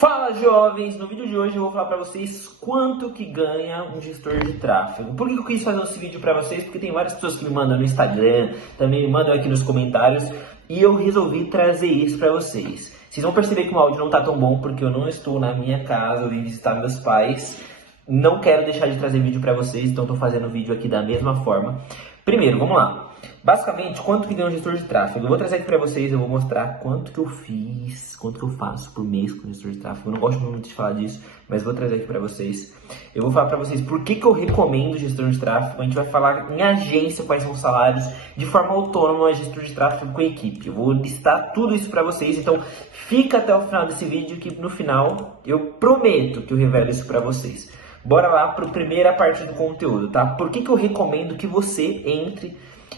Fala, jovens! No vídeo de hoje eu vou falar para vocês quanto que ganha um gestor de tráfego. Por que eu quis fazer esse vídeo para vocês? Porque tem várias pessoas que me mandam no Instagram, também me mandam aqui nos comentários, e eu resolvi trazer isso para vocês. Vocês vão perceber que o áudio não tá tão bom porque eu não estou na minha casa, eu vim visitar meus pais. Não quero deixar de trazer vídeo para vocês, então estou fazendo o vídeo aqui da mesma forma. Primeiro, vamos lá. Basicamente, quanto que ganha um gestor de tráfego? Eu vou trazer aqui para vocês, eu vou mostrar quanto que eu fiz, quanto que eu faço por mês com gestor de tráfego. Eu não gosto muito de falar disso, mas vou trazer aqui para vocês. Eu vou falar para vocês por que eu recomendo gestor de tráfego. A gente vai falar em agência quais são os salários, de forma autônoma, gestor de tráfego com equipe. Eu vou listar tudo isso para vocês, então fica até o final desse vídeo que no final eu prometo que eu revelo isso para vocês. Bora lá para a primeira parte do conteúdo, tá? Por que eu recomendo que você entre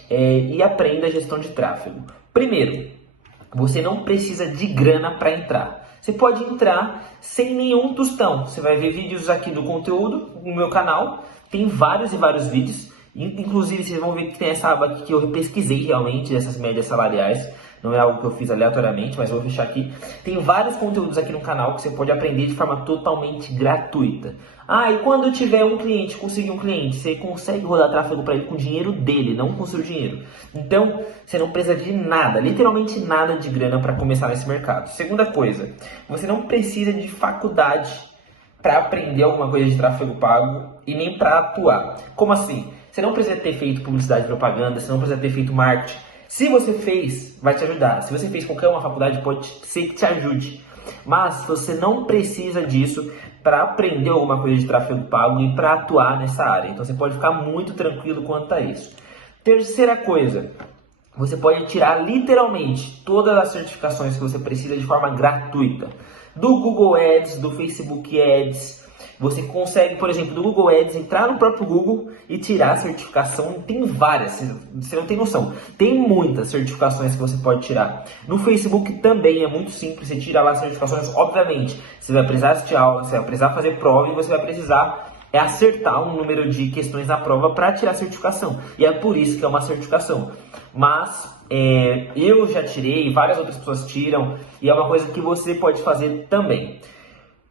e aprenda a gestão de tráfego? Primeiro, você não precisa de grana para entrar. Você pode entrar sem nenhum tostão. Você vai ver vídeos aqui do conteúdo no meu canal. Tem vários e vários vídeos. Inclusive, vocês vão ver que tem essa aba aqui que eu pesquisei realmente, essas médias salariais. Não é algo que eu fiz aleatoriamente, mas eu vou fechar aqui. Tem vários conteúdos aqui no canal que você pode aprender de forma totalmente gratuita. E quando eu tiver um cliente, conseguir um cliente, você consegue rodar tráfego para ele com o dinheiro dele, não com o seu dinheiro. Então, você não precisa de nada, literalmente nada de grana para começar nesse mercado. Segunda coisa, você não precisa de faculdade para aprender alguma coisa de tráfego pago e nem para atuar. Como assim? Você não precisa ter feito publicidade e propaganda, você não precisa ter feito marketing. Se você fez, vai te ajudar. Se você fez qualquer uma faculdade, pode ser que te ajude. Mas você não precisa disso para aprender alguma coisa de tráfego pago e para atuar nessa área. Então você pode ficar muito tranquilo quanto a isso. Terceira coisa, você pode tirar literalmente todas as certificações que você precisa de forma gratuita. Do Google Ads, do Facebook Ads. Você consegue, por exemplo, do Google Ads, entrar no próprio Google e tirar a certificação. Tem várias, você não tem noção. Tem muitas certificações que você pode tirar. No Facebook também é muito simples, você tira lá as certificações. Obviamente, você vai precisar assistir aula, você vai precisar fazer prova e você vai precisar acertar um número de questões na prova para tirar a certificação. E é por isso que é uma certificação. Mas eu já tirei, várias outras pessoas tiram, e é uma coisa que você pode fazer também.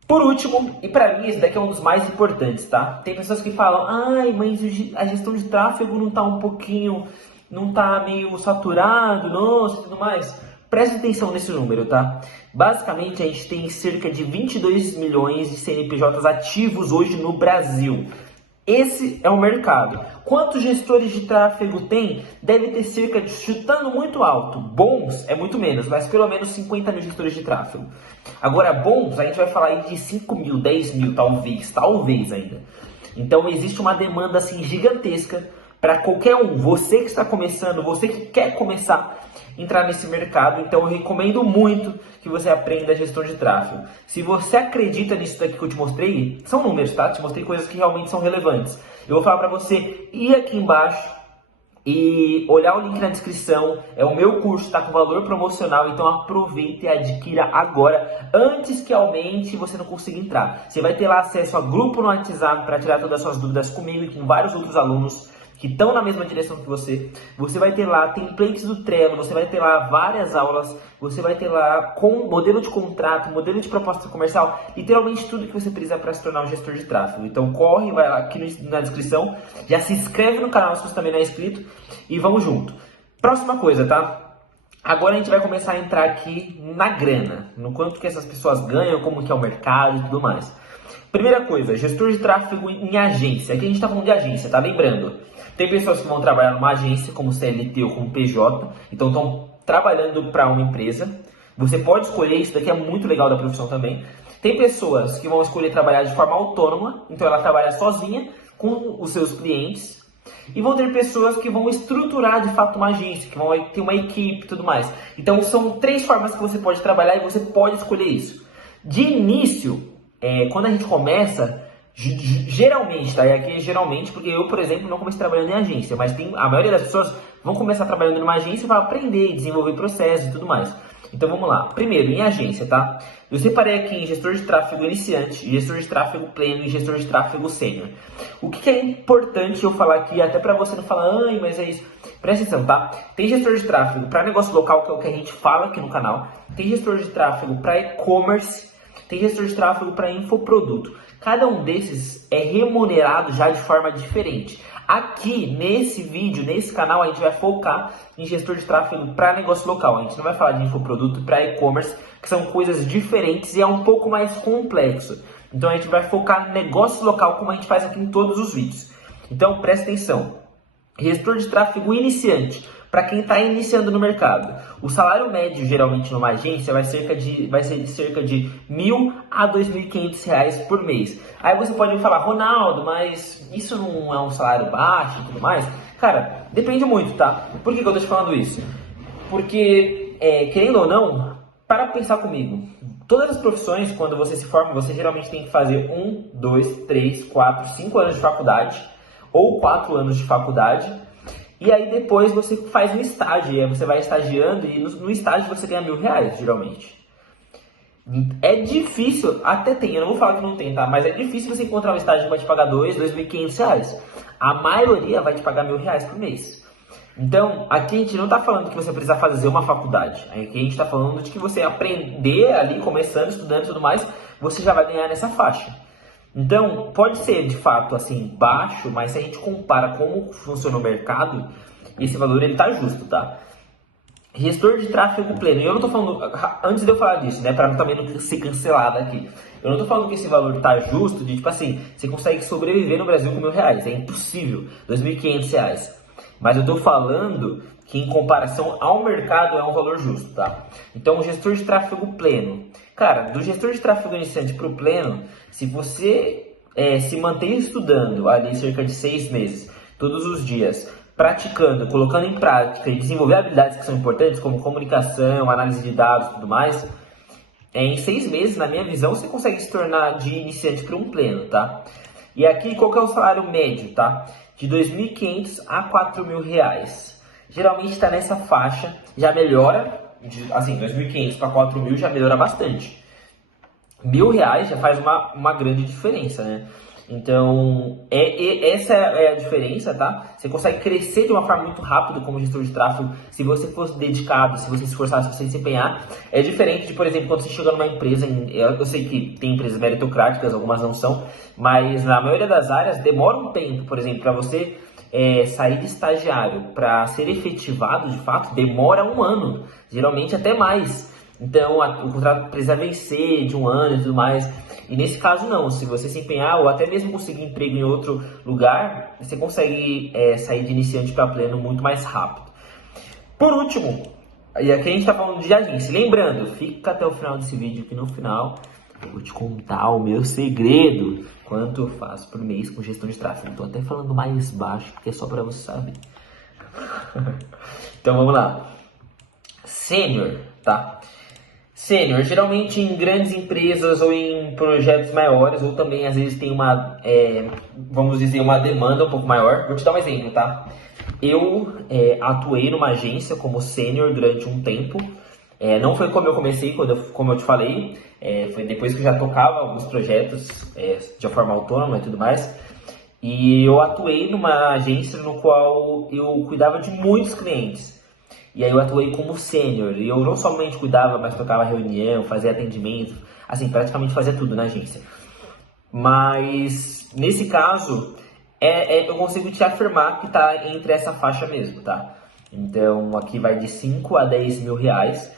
Por último, e para mim esse daqui é um dos mais importantes, tá? Tem pessoas que falam, mas a gestão de tráfego não tá não tá meio saturado, nossa, e tudo mais. Preste atenção nesse número, tá? Basicamente a gente tem cerca de 22 milhões de CNPJs ativos hoje no Brasil. Esse é o mercado. Quantos gestores de tráfego tem? Deve ter cerca de, chutando muito alto, bons é muito menos, mas pelo menos 50 mil gestores de tráfego. Agora, bons, a gente vai falar aí de 5 mil, 10 mil, talvez ainda. Então, existe uma demanda assim gigantesca para qualquer um. Você que está começando, você que quer começar a entrar nesse mercado, então eu recomendo muito que você aprenda a gestão de tráfego. Se você acredita nisso daqui que eu te mostrei, são números, tá? Te mostrei coisas que realmente são relevantes. Eu vou falar para você ir aqui embaixo e olhar o link na descrição. É o meu curso, está com valor promocional, então aproveita e adquira agora, antes que aumente e você não consiga entrar. Você vai ter lá acesso a grupo no WhatsApp para tirar todas as suas dúvidas comigo e com vários outros alunos que estão na mesma direção que você. Você vai ter lá templates do Trello, você vai ter lá várias aulas, você vai ter lá com modelo de contrato, modelo de proposta comercial, literalmente tudo que você precisa para se tornar um gestor de tráfego. Então corre, vai lá aqui na descrição, já se inscreve no canal se você também não é inscrito e vamos junto. Próxima coisa, tá? Agora a gente vai começar a entrar aqui na grana, no quanto que essas pessoas ganham, como que é o mercado e tudo mais. Primeira coisa, gestor de tráfego em agência. Aqui a gente está falando de agência, tá? Lembrando, tem pessoas que vão trabalhar numa agência como CLT ou como PJ, então estão trabalhando para uma empresa. Você pode escolher, isso daqui é muito legal da profissão também. Tem pessoas que vão escolher trabalhar de forma autônoma, então ela trabalha sozinha com os seus clientes. E vão ter pessoas que vão estruturar de fato uma agência, que vão ter uma equipe e tudo mais. Então são 3 formas que você pode trabalhar e você pode escolher isso. De início, quando a gente começa, geralmente, tá? E aqui geralmente, porque eu, por exemplo, não comecei trabalhando em agência, mas a maioria das pessoas vão começar trabalhando em uma agência para aprender, desenvolver processos e tudo mais. Então vamos lá. Primeiro, em agência, tá? Eu separei aqui em gestor de tráfego iniciante, gestor de tráfego pleno e gestor de tráfego sênior. O que é importante eu falar aqui, até para você não falar, mas é isso. Presta atenção, tá? Tem gestor de tráfego para negócio local, que é o que a gente fala aqui no canal. Tem gestor de tráfego para e-commerce. tem gestor de tráfego para infoproduto. Cada um desses é remunerado já de forma diferente. Aqui, nesse vídeo, nesse canal, a gente vai focar em gestor de tráfego para negócio local. A gente não vai falar de infoproduto para e-commerce, que são coisas diferentes e é um pouco mais complexo. Então a gente vai focar no negócio local, como a gente faz aqui em todos os vídeos. Então presta atenção. Gestor de tráfego iniciante, para quem está iniciando no mercado. O salário médio, geralmente, numa agência, vai ser de cerca de R$1.000 a R$2.500 por mês. Aí você pode me falar, Ronaldo, mas isso não é um salário baixo e tudo mais? Cara, depende muito, tá? Por que eu tô te falando isso? Porque, querendo ou não, para pensar comigo, todas as profissões, quando você se forma, você geralmente tem que fazer 1, 2, 3, 4, 5 anos de faculdade, ou 4 anos de faculdade, e aí depois você faz um estágio, e aí você vai estagiando, e no estágio você ganha R$1.000, geralmente. É difícil, até tem, eu não vou falar que não tem, tá? Mas é difícil você encontrar um estágio que vai te pagar R$2.500. A maioria vai te pagar R$1.000 por mês. Então, aqui a gente não está falando que você precisa fazer uma faculdade. Aqui a gente está falando de que você aprender ali, começando, estudando e tudo mais, você já vai ganhar nessa faixa. Então, pode ser de fato assim baixo, mas se a gente compara como funciona o mercado, esse valor ele tá justo, tá? Gestor de tráfego pleno. E eu não tô falando, antes de eu falar disso, né, para também não ser cancelado aqui. Eu não tô falando que esse valor tá justo, de tipo assim, você consegue sobreviver no Brasil com R$1.000. É impossível. R$2.500. Mas eu tô falando que em comparação ao mercado é um valor justo, tá? Então, o gestor de tráfego pleno. Cara, do gestor de tráfego iniciante para o pleno, se você se manter estudando ali cerca de 6 meses, todos os dias, praticando, colocando em prática e desenvolver habilidades que são importantes, como comunicação, análise de dados e tudo mais, em 6 meses, na minha visão, você consegue se tornar de iniciante para um pleno, tá? E aqui, qual que é o salário médio, tá? De R$2.500 a R$4.000. Geralmente está nessa faixa, já melhora, assim, 2.500 para 4.000 já melhora bastante. R$1.000 já faz uma grande diferença, né? Então, essa é a diferença, tá? Você consegue crescer de uma forma muito rápida como gestor de tráfego se você fosse dedicado, se você se esforçar, se você se empenhar. É diferente de, por exemplo, quando você chega numa empresa, eu sei que tem empresas meritocráticas, algumas não são, mas na maioria das áreas demora um tempo, por exemplo, para você sair de estagiário para ser efetivado, de fato, demora 1 ano, geralmente até mais. Então, o contrato precisa vencer de 1 ano e tudo mais. E nesse caso, não. Se você se empenhar ou até mesmo conseguir emprego em outro lugar, você consegue sair de iniciante para pleno muito mais rápido. Por último, e aqui a gente está falando de agência. Lembrando, fica até o final desse vídeo, que no final eu vou te contar o meu segredo. Quanto eu faço por mês com gestão de tráfego. Estou até falando mais baixo, porque é só para você saber. Então vamos lá. Sênior, tá? Sênior, geralmente em grandes empresas ou em projetos maiores, ou também às vezes tem uma, vamos dizer, uma demanda um pouco maior. Vou te dar um exemplo, tá? Eu atuei numa agência como sênior durante um tempo. Não foi como eu comecei, como eu te falei, foi depois que eu já tocava alguns projetos de forma autônoma e tudo mais. E eu atuei numa agência no qual eu cuidava de muitos clientes. E aí eu atuei como sênior, e eu não somente cuidava, mas tocava reunião, fazia atendimento, assim, praticamente fazia tudo na agência. Mas, nesse caso, eu consigo te afirmar que tá entre essa faixa mesmo, tá? Então, aqui vai de 5 a 10 mil reais.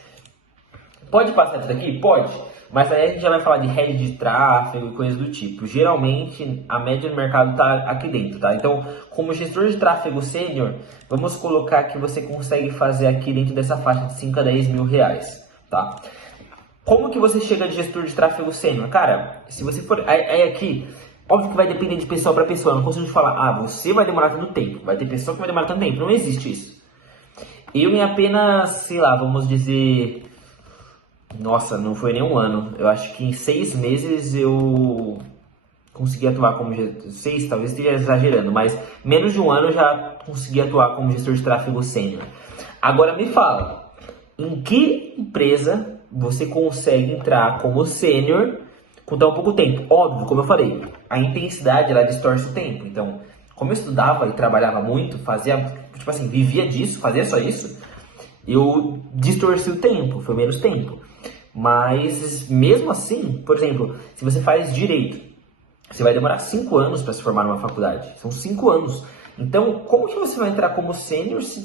Pode passar isso daqui? Pode. Mas aí a gente já vai falar de rede de tráfego e coisas do tipo. Geralmente, a média do mercado está aqui dentro, tá? Então, como gestor de tráfego sênior, vamos colocar que você consegue fazer aqui dentro dessa faixa de 5 a 10 mil reais, tá? Como que você chega de gestor de tráfego sênior? Cara, se você for... Aí aqui, óbvio que vai depender de pessoa para pessoa. Eu não consigo te falar, você vai demorar tanto tempo. Vai ter pessoa que vai demorar tanto tempo. Não existe isso. Eu em apenas, sei lá, vamos dizer... Nossa, não foi nem 1 ano. Eu acho que em 6 meses eu consegui atuar como gestor. 6, talvez esteja exagerando, mas menos de 1 ano eu já consegui atuar como gestor de tráfego sênior. Agora me fala, em que empresa você consegue entrar como sênior com tão pouco tempo? Óbvio, como eu falei, a intensidade ela distorce o tempo. Então, como eu estudava e trabalhava muito, fazia, tipo assim, vivia disso, fazia só isso, eu distorci o tempo, foi menos tempo. Mas mesmo assim, por exemplo, se você faz direito, você vai demorar 5 anos para se formar numa faculdade. São 5 anos. Então, como que você vai entrar como sênior se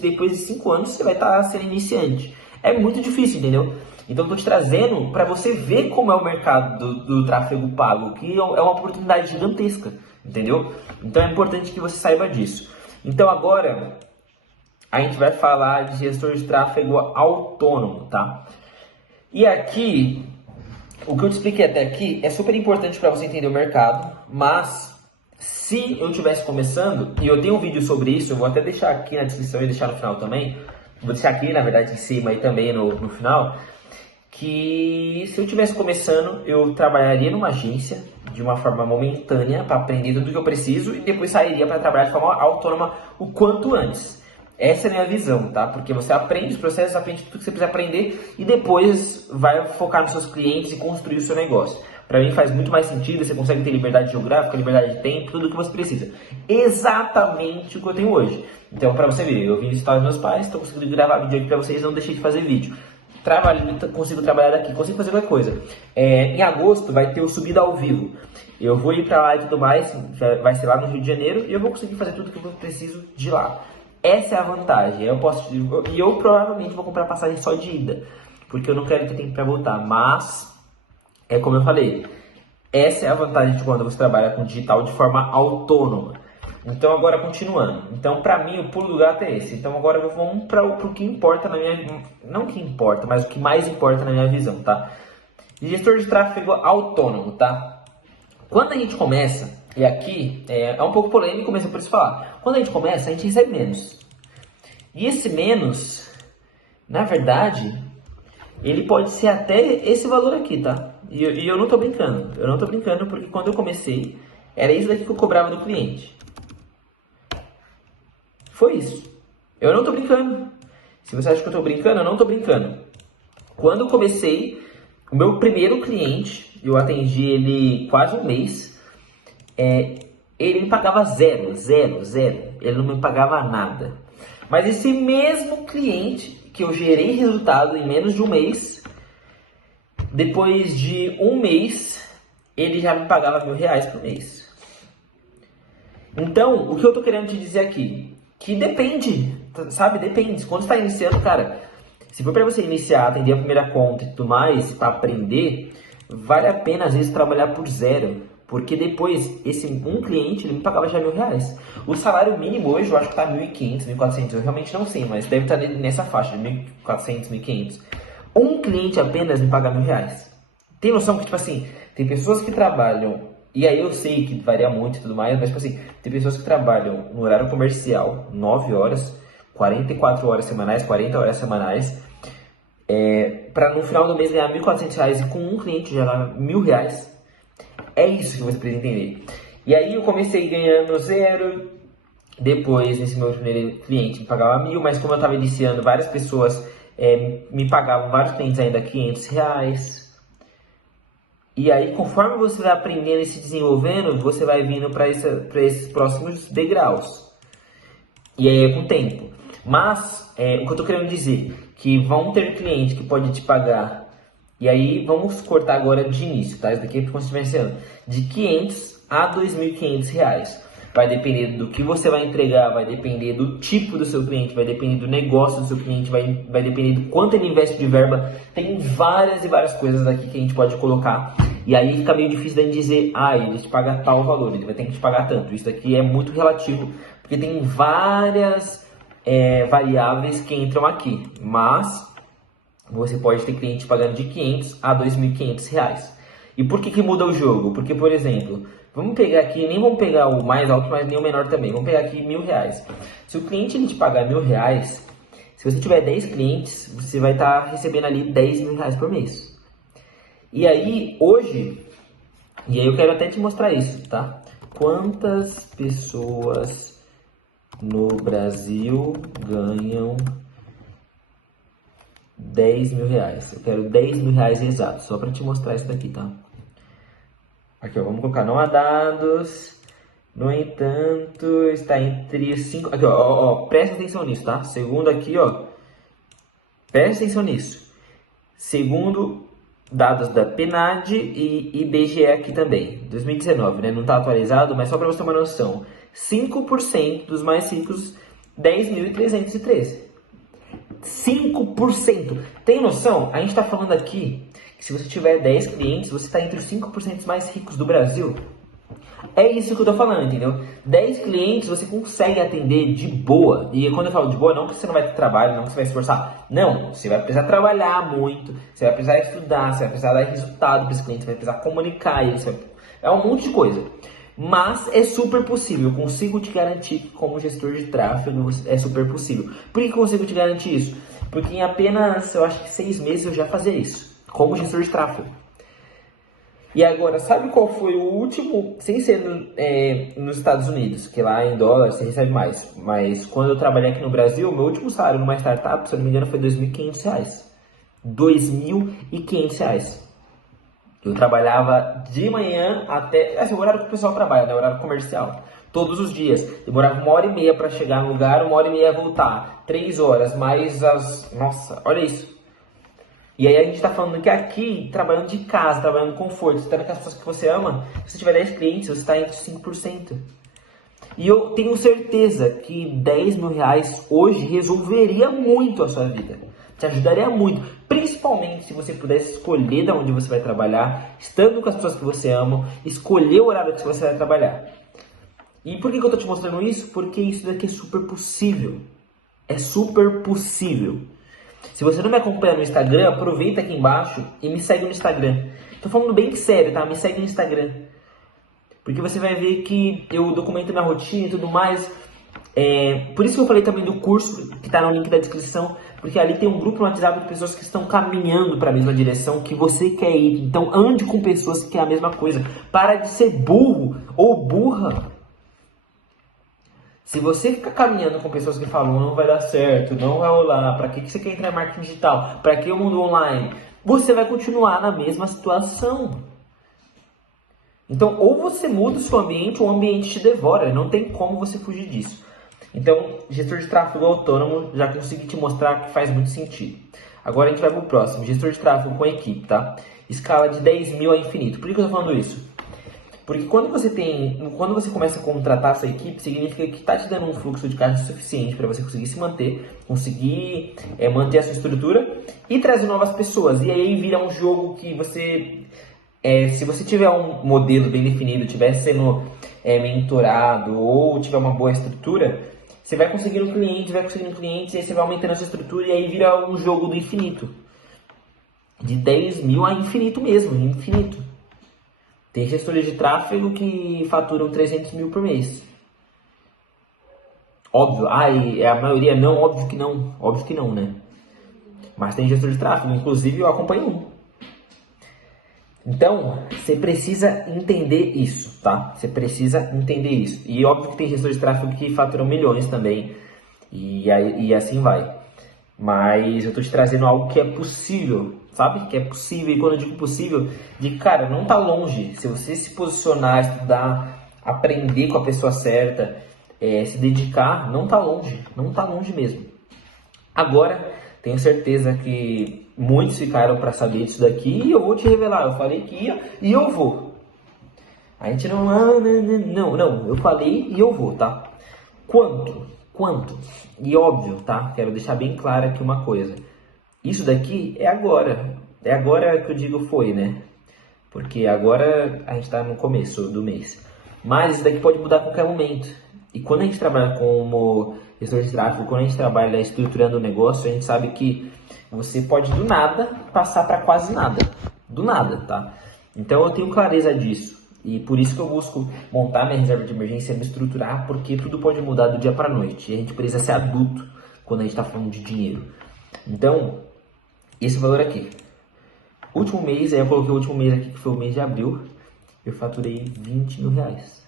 depois de 5 anos você vai estar sendo iniciante? É muito difícil, entendeu? Então, eu estou te trazendo para você ver como é o mercado do tráfego pago, que é uma oportunidade gigantesca, entendeu? Então, é importante que você saiba disso. Então, agora, a gente vai falar de gestor de tráfego autônomo, tá? E aqui, o que eu te expliquei até aqui é super importante para você entender o mercado, mas se eu estivesse começando, e eu tenho um vídeo sobre isso, eu vou até deixar aqui na descrição e deixar no final também, vou deixar aqui, na verdade, em cima e também no final, que se eu estivesse começando, eu trabalharia numa agência de uma forma momentânea para aprender tudo o que eu preciso e depois sairia para trabalhar de forma autônoma o quanto antes. Essa é a minha visão, tá? Porque você aprende os processos, aprende tudo que você precisa aprender e depois vai focar nos seus clientes e construir o seu negócio. Para mim faz muito mais sentido, você consegue ter liberdade geográfica, liberdade de tempo, tudo o que você precisa. Exatamente o que eu tenho hoje. Então, para você ver, eu vim visitar os meus pais, estou conseguindo gravar vídeo aqui para vocês, não deixei de fazer vídeo. Consigo trabalhar daqui, consigo fazer qualquer coisa. Em agosto vai ter o Subida ao Vivo. Eu vou ir para lá e tudo mais, vai ser lá no Rio de Janeiro e eu vou conseguir fazer tudo o que eu preciso de lá. Essa é a vantagem. Eu provavelmente vou comprar passagem só de ida, porque eu não quero ter tempo para voltar. Mas, é como eu falei, essa é a vantagem de quando você trabalha com digital de forma autônoma. Então, agora continuando. Então, para mim, o pulo do gato é esse. Então, agora vamos para o que importa na minha... Não o que importa, mas o que mais importa na minha visão, tá? Gestor de tráfego autônomo, tá? Quando a gente começa... E aqui é um pouco polêmico, mas eu preciso falar. Quando a gente começa, a gente recebe menos. E esse menos, na verdade, ele pode ser até esse valor aqui, tá? E eu não tô brincando. Eu não tô brincando porque quando eu comecei, era isso daqui que eu cobrava do cliente. Foi isso. Eu não tô brincando. Se você acha que eu tô brincando, eu não tô brincando. Quando eu comecei, o meu primeiro cliente, eu atendi ele quase um mês. Ele me pagava zero. Ele não me pagava nada. Mas esse mesmo cliente que eu gerei resultado em menos de um mês, depois de um mês, ele já me pagava R$1.000 por mês. Então, o que eu tô querendo te dizer aqui, que depende, sabe? Depende. Quando você tá iniciando, cara, se for para você iniciar, atender a primeira conta e tudo mais, para aprender, vale a pena às vezes trabalhar por zero. Porque depois, esse um cliente, ele me pagava já R$1.000. O salário mínimo hoje, eu acho que tá 1.500, 1.400. Eu realmente não sei, mas deve estar nessa faixa, de 1.400, 1.500. Um cliente apenas me paga R$1.000. Tem noção que, tipo assim, tem pessoas que trabalham, e aí eu sei que varia muito e tudo mais, mas, tipo assim, tem pessoas que trabalham no horário comercial, 9 horas, 44 horas semanais, 40 horas semanais, para no final do mês ganhar R$1.400 e com um cliente gerar R$1.000. É isso que você precisa entender. E aí eu comecei ganhando zero. Depois, nesse meu primeiro cliente, me pagava 1.000. Mas como eu estava iniciando, várias pessoas me pagavam, vários clientes ainda R$500. E aí, conforme você vai aprendendo e se desenvolvendo, você vai vindo para esses próximos degraus. E aí é com o tempo. Mas, o que eu estou querendo dizer, que vão ter cliente que pode te pagar. E aí, vamos cortar agora de início, tá? Isso daqui é como se estivesse ano. De R$500 a R$2.500. Vai depender do que você vai entregar, vai depender do tipo do seu cliente, vai depender do negócio do seu cliente, vai depender do quanto ele investe de verba. Tem várias e várias coisas aqui que a gente pode colocar. E aí fica meio difícil de dizer, ele te paga tal valor, ele vai ter que te pagar tanto. Isso daqui é muito relativo, porque tem várias variáveis que entram aqui. Mas... você pode ter cliente pagando de R$500 a R$2.500. E por que muda o jogo? Porque, por exemplo, vamos pegar aqui, nem vamos pegar o mais alto, mas nem o menor também. Vamos pegar aqui R$1.000. Se o cliente ele te pagar R$1.000, se você tiver 10 clientes, você vai estar recebendo ali R$10.000 por mês. E aí, hoje, e aí eu quero até te mostrar isso, tá? Quantas pessoas no Brasil ganham R$10.000. Eu quero R$10.000 exatos, só para te mostrar isso daqui, tá? Aqui, ó, vamos colocar não há dados. No entanto, está entre 5... Aqui, ó, presta atenção nisso, tá? Segundo aqui, ó. Presta atenção nisso. segundo dados da PNAD e IBGE aqui também, 2019, né? Não está atualizado, mas só para você ter uma noção, 5% dos mais ricos, 10.313. 5%. Tem noção? A gente está falando aqui que se você tiver 10 clientes, você está entre os 5% mais ricos do Brasil. É isso que eu tô falando, entendeu? 10 clientes você consegue atender de boa. E quando eu falo de boa, não que você não vai ter trabalho, não que você vai se esforçar. Não, você vai precisar trabalhar muito, você vai precisar estudar, você vai precisar dar resultado para esse cliente, você vai precisar comunicar isso. É um monte de coisa. Mas é super possível, eu consigo te garantir que como gestor de tráfego é super possível. Por que eu consigo te garantir isso? Porque em apenas, eu acho que 6 meses eu já fazia isso, como gestor de tráfego. E agora, sabe qual foi o último, sem ser nos Estados Unidos, que lá em dólar você recebe mais, mas quando eu trabalhei aqui no Brasil, meu último salário numa startup, se eu não me engano, foi R$2.500. R$2.500. Eu trabalhava de manhã até, assim, o horário que o pessoal trabalha, né, o horário comercial, todos os dias. Demorava 1h30 para chegar no lugar, 1h30 voltar, 3 horas, mais as... Nossa, olha isso. E aí a gente está falando que aqui, trabalhando de casa, trabalhando com conforto, você está com as pessoas que você ama, se você tiver 10 clientes, você está entre 5%. E eu tenho certeza que R$10.000 hoje resolveria muito a sua vida. Te ajudaria muito. Principalmente se você pudesse escolher de onde você vai trabalhar, estando com as pessoas que você ama, escolher o horário que você vai trabalhar. E por que eu estou te mostrando isso? Porque isso daqui é super possível. É super possível. Se você não me acompanha no Instagram, aproveita aqui embaixo e me segue no Instagram. Tô falando bem sério, tá? Me segue no Instagram. Porque você vai ver que eu documento minha rotina e tudo mais. Por isso que eu falei também do curso, que tá no link da descrição. Porque ali tem um grupo no WhatsApp de pessoas que estão caminhando para a mesma direção que você quer ir. Então ande com pessoas que querem a mesma coisa. Para de ser burro ou burra. Se você ficar caminhando com pessoas que falam não vai dar certo, não vai rolar, para que você quer entrar em marketing digital, para que o mundo online, você vai continuar na mesma situação. Então, ou você muda o seu ambiente, ou o ambiente te devora, não tem como você fugir disso. Então, gestor de tráfego autônomo, já consegui te mostrar que faz muito sentido. Agora a gente vai para o próximo, gestor de tráfego com equipe, tá? Escala de 10.000 a infinito. Por que eu estou falando isso? Porque quando você começa a contratar essa equipe, significa que está te dando um fluxo de caixa suficiente para você conseguir se manter, conseguir manter a sua estrutura e trazer novas pessoas. E aí vira um jogo que você, se você tiver um modelo bem definido, estiver sendo mentorado ou tiver uma boa estrutura, você vai conseguindo clientes, e aí você vai aumentando a sua estrutura e aí vira um jogo do infinito. De 10.000 a infinito mesmo, infinito. Tem gestores de tráfego que faturam 300 mil por mês. Óbvio, e a maioria não, óbvio que não, né? Mas tem gestor de tráfego, inclusive eu acompanho um. Então, você precisa entender isso, tá? Você precisa entender isso. E óbvio que tem gestor de tráfego que faturam milhões também, e assim vai. Mas eu tô te trazendo algo que é possível, sabe? Que é possível, e quando eu digo possível, cara, não tá longe. Se você se posicionar, estudar, aprender com a pessoa certa, se dedicar, não tá longe mesmo. Agora, tenho certeza que muitos ficaram para saber disso daqui e eu vou te revelar. Eu falei que ia e eu vou. A gente não, eu falei e eu vou, tá? Quanto? E óbvio, tá? Quero deixar bem claro aqui uma coisa. Isso daqui é agora. É agora que eu digo foi, né? Porque agora a gente está no começo do mês. Mas isso daqui pode mudar a qualquer momento. E quando a gente trabalha como gestor de tráfego, quando a gente trabalha estruturando o negócio, a gente sabe que você pode do nada passar para quase nada. Do nada, tá? Então eu tenho clareza disso. E por isso que eu busco montar minha reserva de emergência, me estruturar, porque tudo pode mudar do dia para a noite. E a gente precisa ser adulto quando a gente está falando de dinheiro. Então, esse valor aqui. Último mês, aí eu coloquei o último mês aqui, que foi o mês de abril, eu faturei R$20.000.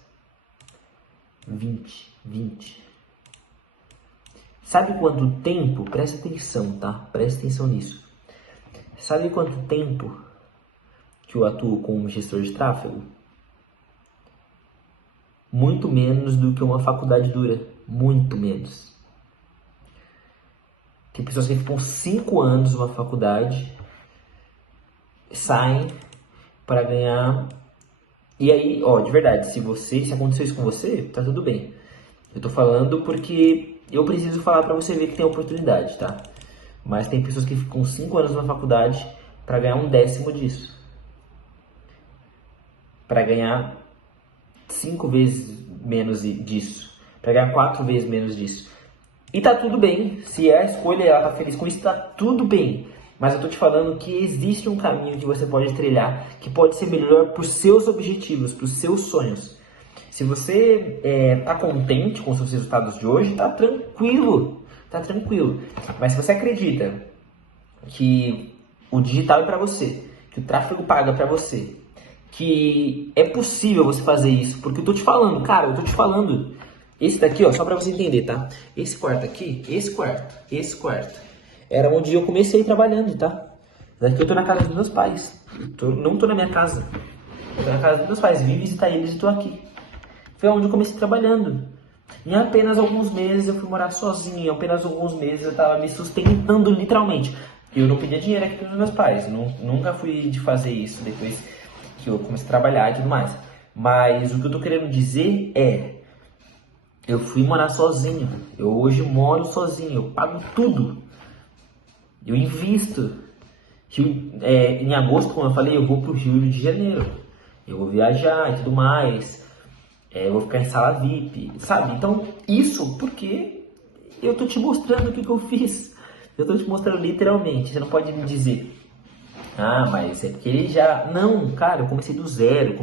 20. Sabe quanto tempo? Presta atenção, tá? Presta atenção nisso. Sabe quanto tempo que eu atuo como gestor de tráfego? Muito menos do que uma faculdade dura. Muito menos. Tem pessoas que ficam 5 anos numa faculdade saem para ganhar. E aí, ó, de verdade, se acontecer isso com você, tá tudo bem. Eu tô falando porque eu preciso falar pra você ver que tem oportunidade, tá? Mas tem pessoas que ficam 5 anos na faculdade pra ganhar 1/10 disso. Pra ganhar 5 vezes menos disso. Pra ganhar 4 vezes menos disso. E tá tudo bem. Se é a escolha e ela tá feliz com isso, tá tudo bem. Mas eu tô te falando que existe um caminho que você pode trilhar, que pode ser melhor pros seus objetivos, pros seus sonhos. Se você tá contente com os seus resultados de hoje, tá tranquilo, tá tranquilo. Mas se você acredita que o digital é para você, que o tráfego paga para você, que é possível você fazer isso, porque eu tô te falando, cara, eu tô te falando. Esse daqui, ó, só para você entender, tá? Esse quarto aqui, esse quarto, era onde eu comecei trabalhando, tá? Daqui eu tô na casa dos meus pais. Não tô na minha casa. Eu tô na casa dos meus pais. Vim visitar eles e tô aqui. Foi onde eu comecei trabalhando. Em apenas alguns meses eu fui morar sozinho. Em apenas alguns meses eu tava me sustentando literalmente. Eu não pedia dinheiro aqui pros meus pais. Nunca fui de fazer isso depois que eu comecei a trabalhar e tudo mais. Mas o que eu tô querendo dizer é... Eu fui morar sozinho. Eu hoje moro sozinho. Eu pago tudo. Eu invisto. Em agosto, como eu falei, eu vou pro Rio de Janeiro. Eu vou viajar e tudo mais. Eu vou ficar em sala VIP, sabe? Então, isso porque eu tô te mostrando o que eu fiz. Eu tô te mostrando literalmente. Você não pode me dizer, ah, mas é porque ele já... Não, cara, eu comecei do zero,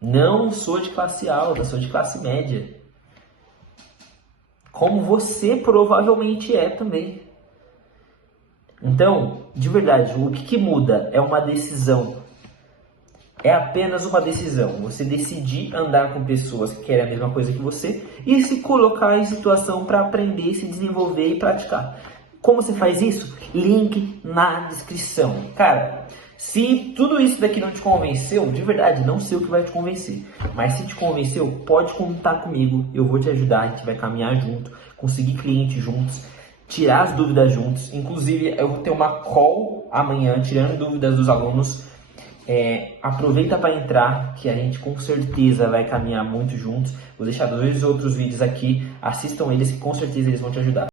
Não sou de classe alta, sou de classe média. Como você provavelmente é também. Então, de verdade, o que muda é uma decisão. É apenas uma decisão. Você decidir andar com pessoas que querem a mesma coisa que você e se colocar em situação para aprender, se desenvolver e praticar. Como você faz isso? Link na descrição. Cara, se tudo isso daqui não te convenceu, de verdade, não sei o que vai te convencer. Mas se te convenceu, pode contar comigo. Eu vou te ajudar, a gente vai caminhar junto, conseguir cliente juntos, tirar as dúvidas juntos. Inclusive, eu vou ter uma call amanhã, tirando dúvidas dos alunos. Aproveita para entrar, que a gente com certeza vai caminhar muito juntos. Vou deixar 2 outros vídeos aqui, assistam eles que com certeza eles vão te ajudar.